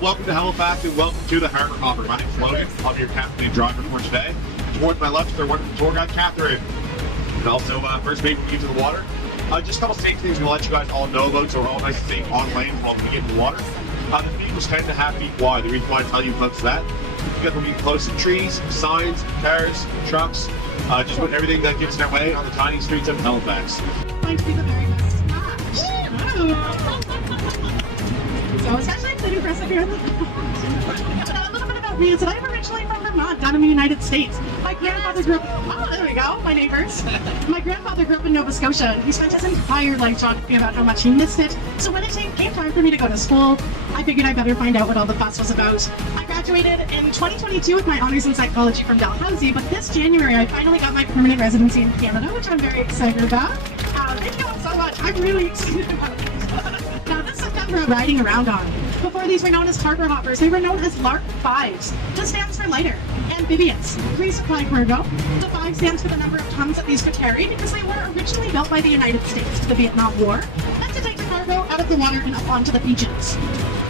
Welcome to Halifax and welcome to the Harbour Hopper. My name's Logan. I'll be your captain and driver for today. Towards my left is our wonderful tour guide, Catherine. And also, first mate from into the water. Just a couple safety things we'll let you guys all know about, so we're all nice and safe on lane while we get in the water. The beach was 10.5 feet wide. The reason why I tell you folks that, you guys will be close to trees, signs, cars, trucks, just about everything that gets in their way on the tiny streets of Halifax. Going to be the very best match. So especially excited for us up here in the a little bit about me. So I'm originally from Vermont, down in the United States. My grandfather grew up, there we go, my neighbors. My grandfather grew up in Nova Scotia. He spent his entire life talking about how much he missed it. So when it came time for me to go to school, I figured I better find out what all the fuss was about. I graduated in 2022 with my honors in psychology from Dalhousie, but this January I finally got my permanent residency in Canada, which I'm very excited about. Thank you all so much. I'm really excited about it. Now this September I'm riding around on. Before these were known as Harbour Hoppers, they were known as LARC 5s. This stands for lighter. Amphibious, resupply cargo. The 5 stands for the number of tons that these could carry because they were originally built by the United States for the Vietnam War, meant to take the cargo out of the water and up onto the beaches.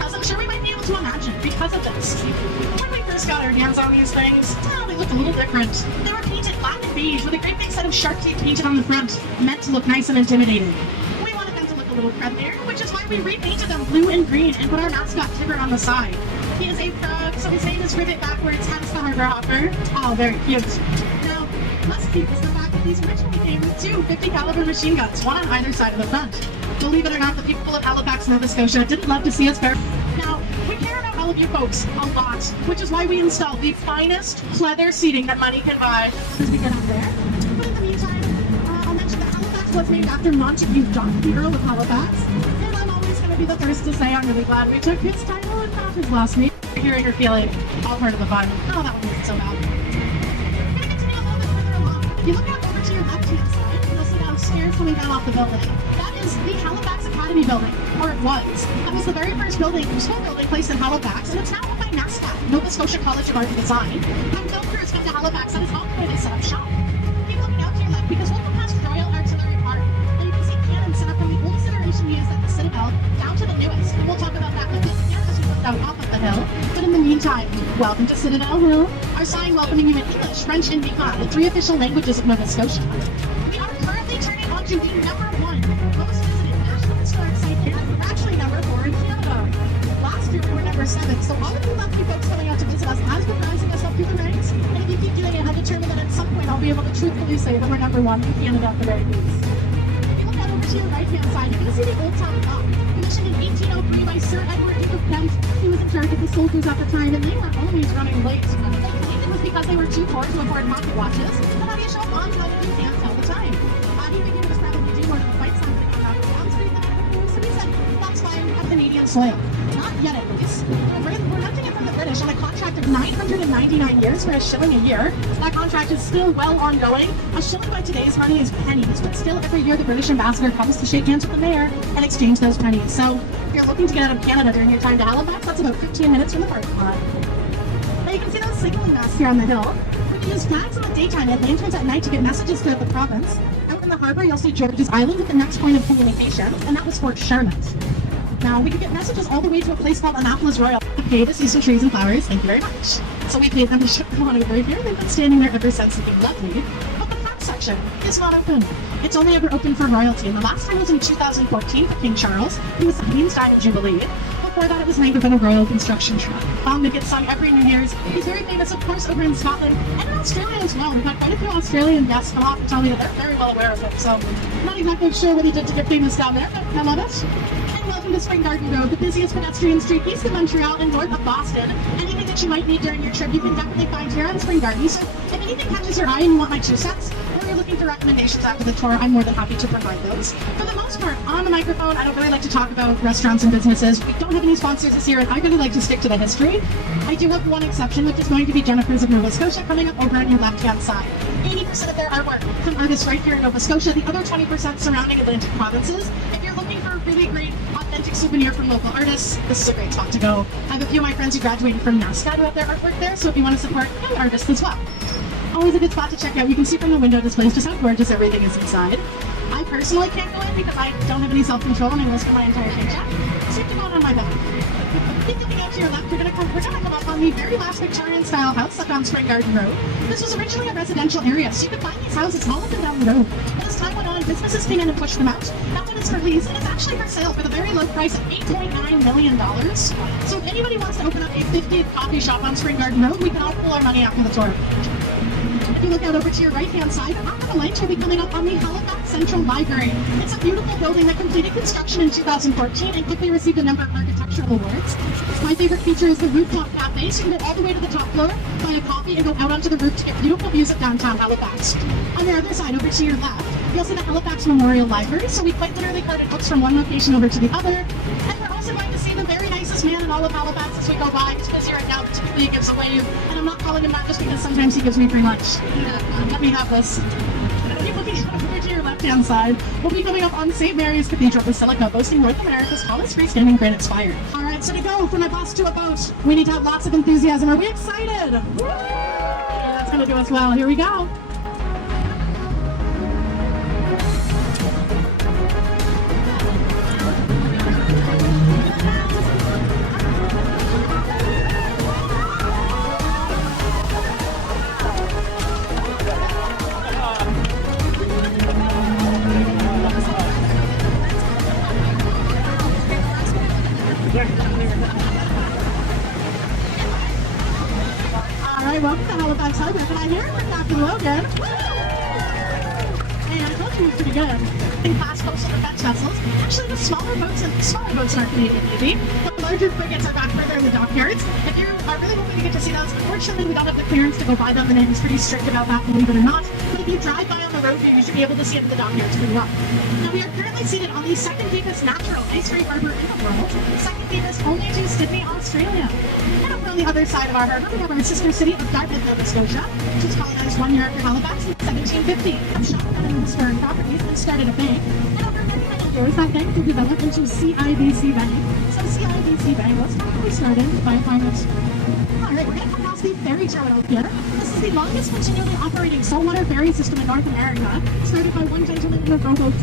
As I'm sure we might be able to imagine, because of this, when we first got our hands on these things, well, they looked a little different. They were painted black and beige with a great big set of shark teeth painted on the front, meant to look nice and intimidating. We wanted them to look a little friendlier, which is why we repainted them blue and green and put our mascot Tibber on the side. He is a frog, so his name is Ribbit backwards, hence the Harbour Hopper. Oh, very cute. Now, let's keep this the fact that these originally came with 2 50 caliber machine guns, one on either side of the front. Believe it or not, the people of Halifax, Nova Scotia didn't love to see us bear. Now, we care about all of you folks a lot, which is why we installed the finest leather seating that money can buy as we get up there. But in the meantime, I'll mention that Halifax was named after Montague Duck, the Earl of Halifax. And I'm always going to be the first to say I'm really glad we took his title and not his last name. Hearing or feeling all part of the fun. Oh, that one wasn't so bad. We're going to continue a little bit further along. If you look out over to your left-hand side, you'll see downstairs coming down off the building. That is the Halifax Academy building, or it was. That was the very first school building placed in Halifax, and it's now owned by NASCAR, Nova Scotia College of Art and Design. When film crews come to Halifax, that is often where they set up shop. Keep looking out to your left because we'll go past Royal Artillery Park, and you can see cannons set up from the oldest iteration used at the Citadel down to the newest. And we'll talk about that in a bit here as we look down off of the hill. But in the meantime, welcome to Citadel Hill. Our sign welcoming you in English, French, and Mi'kmaq, the 3 official languages of Nova Scotia. We are currently turning onto the #1 most visited National Historic Site, and we're actually #4 in Canada. Last year we were #7, so all of you lucky folks coming out to visit us has been rising us up through the ranks. And if you keep doing it, I determine that at some point I'll be able to truthfully say that we're #1 in Canada at the very least. If you look out over to your right-hand side, you're going to see the Old Town Dock, commissioned in 1803 by Sir Edward Duke of Kent. He was in charge of the soldiers at the time, and they were always running late. And the believed it was because they were too poor to afford pocket watches, and how do you show on how to do dance all the time? He figured it was probably due more to the fight songs that come out of Down Street than out of the so he said, that's why we have Canadian soil. Not yet, at least. We're renting it from the British on a contract of 999 years for $1 a year. That contract is still well ongoing. A shilling by today's money is pennies, but still every year the British ambassador comes to shake hands with the mayor and exchange those pennies. So if you're looking to get out of Canada during your time to Halifax, that's about 15 minutes from the parking lot. Now you can see those signaling masts here on the hill. We can use flags in the daytime and lanterns at night to get messages throughout the province. Out in the harbour, you'll see George's Island at the next point of communication, and that was Fort Charlotte. Now, we could get messages all the way to a place called Annapolis Royal. We paid to see some trees and flowers, thank you very much. So we paid them to ship them on over here. They've been standing there ever since, looking lovely. But the front section is not open. It's only ever open for royalty, and the last time was in 2014 for King Charles. He was the Queen's Diamond Jubilee. Before that, it was named for the Royal Construction Truck. It gets sung every New Year's. He's very famous, of course, over in Scotland and in Australia as well. We've had quite a few Australian guests come off and tell me that they're very well aware of him. So I'm not exactly sure what he did to get famous down there, but I love it. And welcome to Spring Garden Road, the busiest pedestrian street east of Montreal and north of Boston. Anything that you might need during your trip, you can definitely find here on Spring Garden. So if anything catches your eye and you want my 2 cents, or you're looking for recommendations after the tour, I'm more than happy to provide those. For the most part, on the microphone, I don't really like to talk about restaurants and businesses. We don't have any sponsors this year, and I really like to stick to the history. I do have one exception, which is going to be Jennifer's of Nova Scotia, coming up over on your left-hand side. 80% of their artwork from artists right here in Nova Scotia, the other 20% surrounding Atlantic provinces. If you're looking for a really great, authentic souvenir from local artists, this is a great spot to go. I have a few of my friends who graduated from NASCAR who have their artwork there, so if you want to support young artists as well. Always a good spot to check out. You can see from the window displays just how gorgeous everything is inside. I personally can't go in because I don't have any self-control and I risk my entire paycheck. So you have to go out on my back. Keep looking out to your left, we're gonna come up on the very last Victorian style house up on Spring Garden Road. This was originally a residential area, so you could find these houses all up and down the road. But as time went on, businesses came in and pushed them out. That one is for lease, and it's actually for sale for the very low price of $8.9 million. So if anybody wants to open up a 50th coffee shop on Spring Garden Road, we can all pull our money after the tour. If you look out over to your right-hand side, on the lights will be coming up on the Halifax Central Library. It's a beautiful building that completed construction in 2014 and quickly received a number of architectural awards. My favorite feature is the rooftop cafe, so you can go all the way to the top floor, buy a coffee, and go out onto the roof to get beautiful views of downtown Halifax. On your other side, over to your left, you'll see the Halifax Memorial Library, so we quite literally carted books from one location over to the other. And we're also going to see the very nicest man in all of Halifax as we go by. He's busy right now, but typically he gives a wave. And I'm not calling him that just because sometimes he gives me free lunch. Let me have this. Keep looking over to your left-hand side. We'll be coming up on St. Mary's Cathedral Basilica, boasting North America's tallest freestanding granite spire. All right, so to go from a bus to a boat, we need to have lots of enthusiasm. Are we excited? Yeah, that's going to do us well. Here we go. Alright, welcome to Halifax Harbour. Can I hear it for Captain Logan? Hey, I told you it was pretty good. In class coastal defense vessels. Actually, the smaller boats in our Canadian Navy. The larger frigates are back further in the dockyards. If you are really hoping to get to see those, unfortunately, we don't have the clearance to go by them. The Navy's pretty strict about that, believe it or not. But if you drive by on the road, you should be able to see it in the dockyards pretty well. Now, we are currently seated on the second deepest natural ice-free harbour in the world, second deepest only to Sydney, Australia. And over on the other side of our harbour, we have our sister city of Dartmouth, Nova Scotia, which was colonized 1 year after Halifax in 1750. I'm shot in historic properties and started a bank. And over 39 years, that bank will develop into CIBC Bank. So CIBC Bank was probably started by a pilot. Alright, we're going to come across the ferry terminal here. This is the longest continually operating saltwater ferry system in North America, started by one gentleman in a rowboat,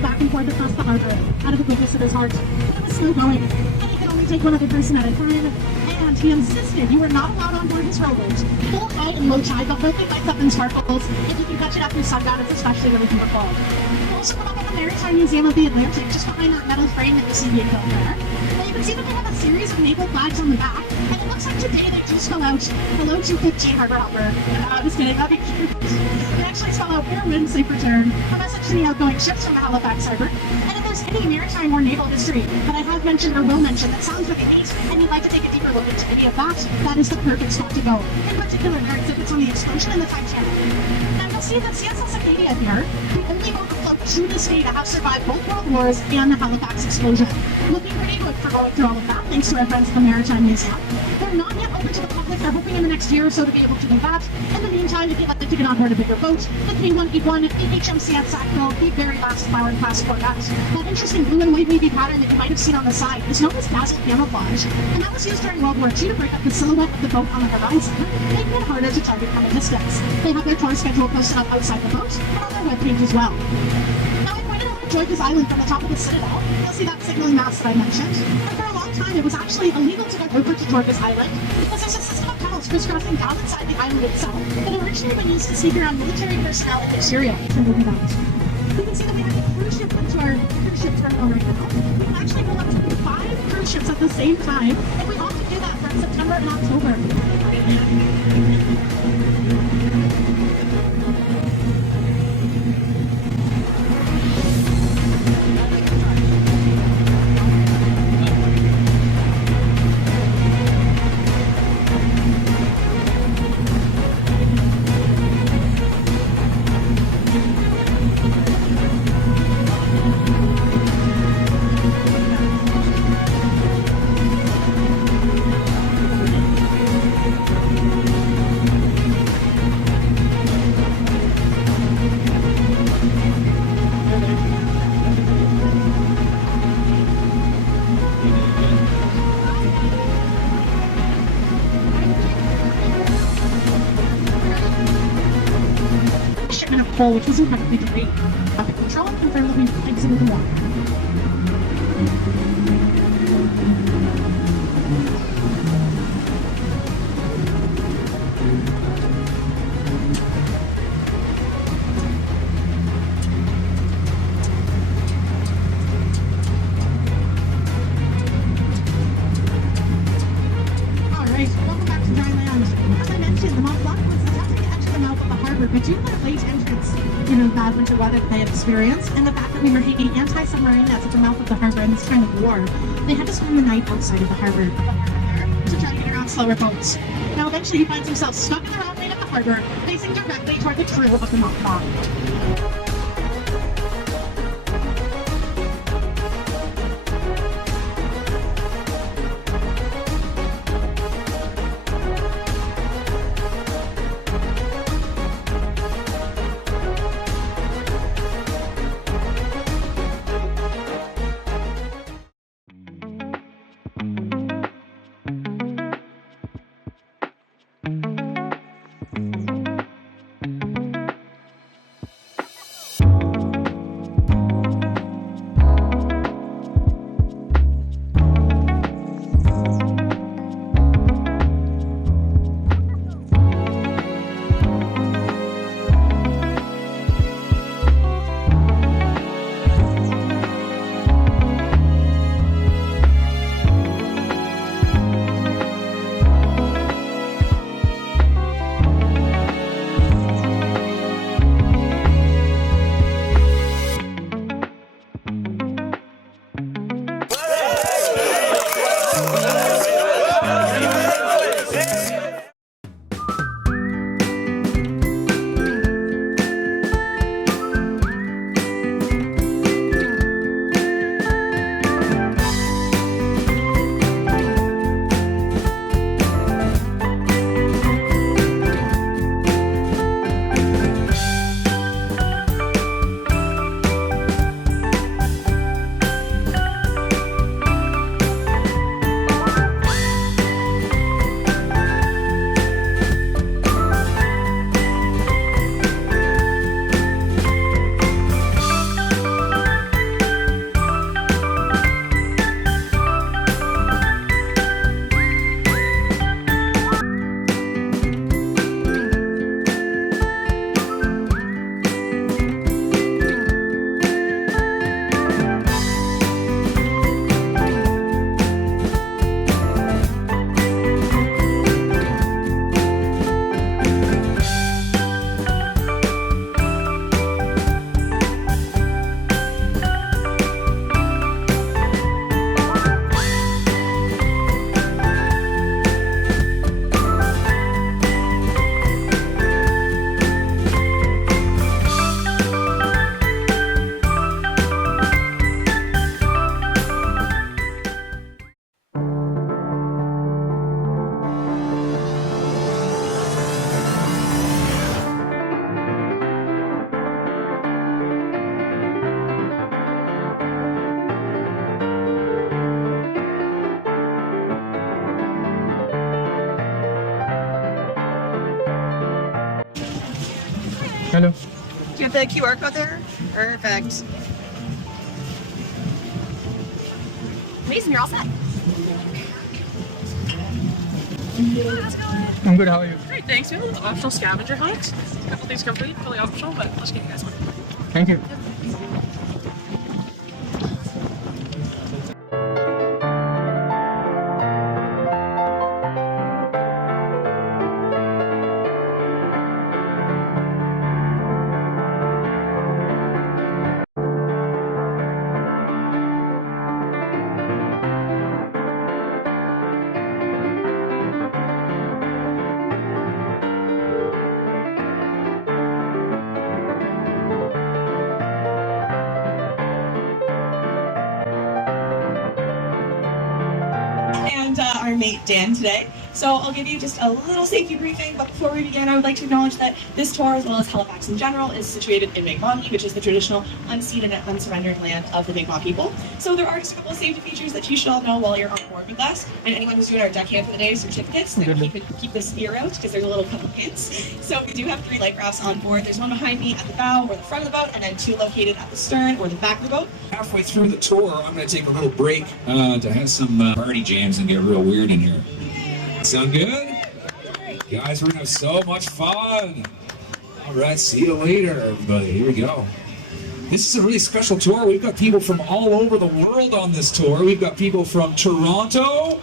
back and forth across the harbour, out of the goodness of his heart. But it was slow going, and he could only take one other person at a time, and he insisted you were not allowed on board his rowboat. Full high and low tide, but both lights up and sparkles, and you can catch it after sundown. It's especially really beautiful. We'll also come up at the Maritime Museum of the Atlantic, just behind that metal frame that you see being built there. And you can see that they have a series of naval flags on the back, and it looks like today they do spell out hello to 15 Harbour Hopper. Just kidding, that'd be cute. They actually spell out fair wind, safe return, a message to the outgoing ships from the Halifax Harbour. And if there's any maritime or naval history that I have mentioned or will mention that sounds really neat, and you'd like to take a deeper look into any of that, that is the perfect spot to go. In particular, there are exhibits on the explosion and the Titanic. Now you'll see that CSS Acadia here, the only boat afloat to this day to have survived both World Wars and the Halifax explosion. Looking pretty good for going through all of that, thanks to our friends at the Maritime Museum. They're not yet open to the public. They're hoping in the next year or so to be able to do that. In the meantime, if you'd like to get on board a bigger boat, the K181, the HMCF Sackville, the very last Flower Class Corvette, that interesting blue and white wavy pattern that you might have seen on the side is known as dazzle camouflage, and that was used during World War II to break up the silhouette of the boat on the horizon, making it harder to target from a distance. They have their tour schedule posted up outside the boat and on their webpage as well. Now, I pointed out Joyous Island from the top of the Citadel. You'll see that signaling mast that I mentioned. And for a long time, it was actually illegal to go over to Joyous Island because there's a system of tunnels crisscrossing down inside the island itself that originally been used to sneak around military personnel in Syria. You can see that we have a cruise ship into our cruise ship terminal right now. We can actually pull up to 5 cruise ships at the same time, and we often do that for September and October. Which was incredibly delayed. Traffic control and confirm that we've exited the water. play experience, and the fact that we were taking anti-submarine nets at the mouth of the harbor in this kind of war. They had to spend the night outside of the harbor to try to get around slower boats. Now eventually he finds himself stuck in the round lane at the harbor, facing directly toward the crew of the Waterfront. Hello. Do you have the QR code there? Perfect. Mason, you're all set. How's it going? I'm good, how are you? Great, thanks. We have a little optional scavenger hunt. A couple things complete, fully optional, but let's get you guys one. Thank you. And our mate Dan today. So I'll give you just a little safety briefing, but before we begin, I would like to acknowledge that this tour, as well as Halifax in general, is situated in Mi'kmaq, which is the traditional unceded and unsurrendered land of the Mi'kmaq people. So there are just a couple of safety features that you should all know while you're on board with us. And anyone who's doing our deckhand for the day, certificates, then keep this ear out because there's a little couple hints. So we do have 3 life rafts on board. There's one behind me at the bow or the front of the boat, and then 2 located at the stern or the back of the boat. Halfway through the tour, I'm going to take a little break to have some party jams and get real weird in here. Sound good? Guys, we're going to have so much fun. All right, see you later, everybody. Here we go. This is a really special tour. We've got people from all over the world on this tour. We've got people from Toronto.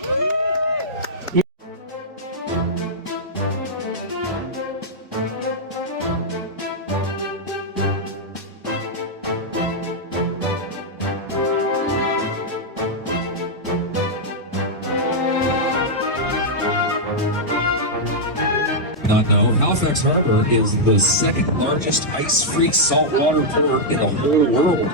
not know, Halifax Harbour is the second largest ice-free saltwater port in the whole world.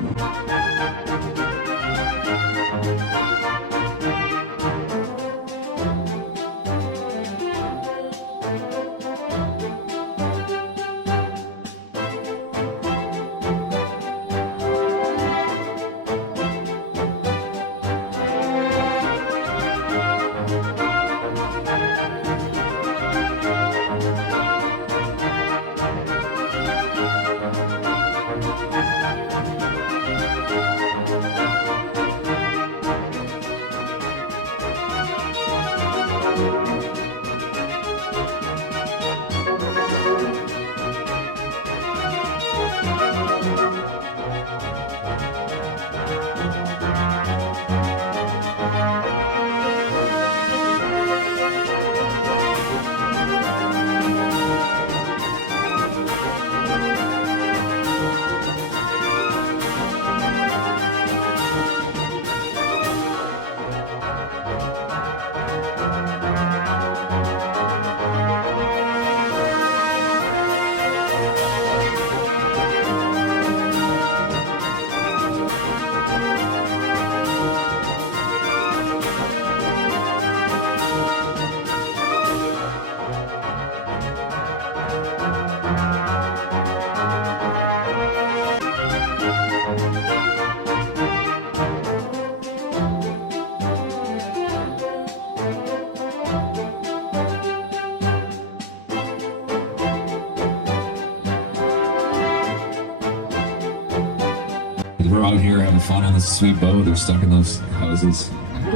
We're out here having fun on this sweet boat. They're stuck in those houses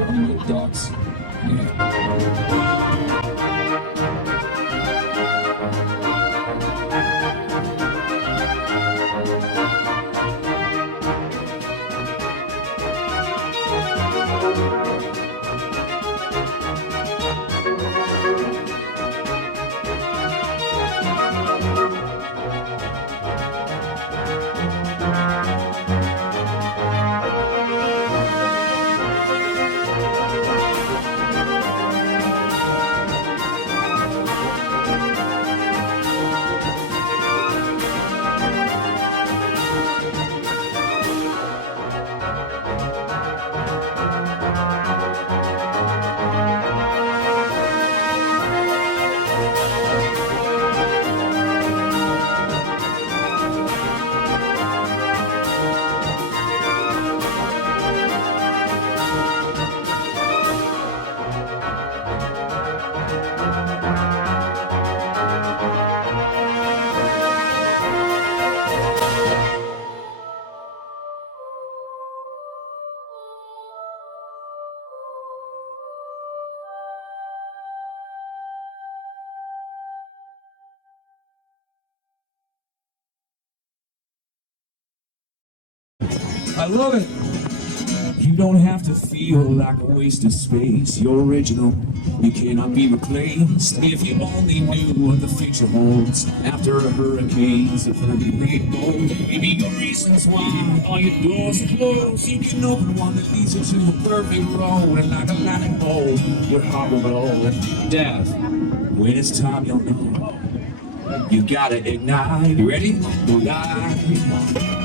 on the docks. Yeah. I love it. You don't have to feel like a waste of space. You're original. You cannot be replaced. If you only knew what the future holds after a hurricane's a pretty rainbow. Maybe the reasons why all your doors are closed. You can open one that leads you to the perfect road. And like a lightning bolt, your heart will blow. Dad, when it's time you'll know. You gotta ignite. You ready? Go live.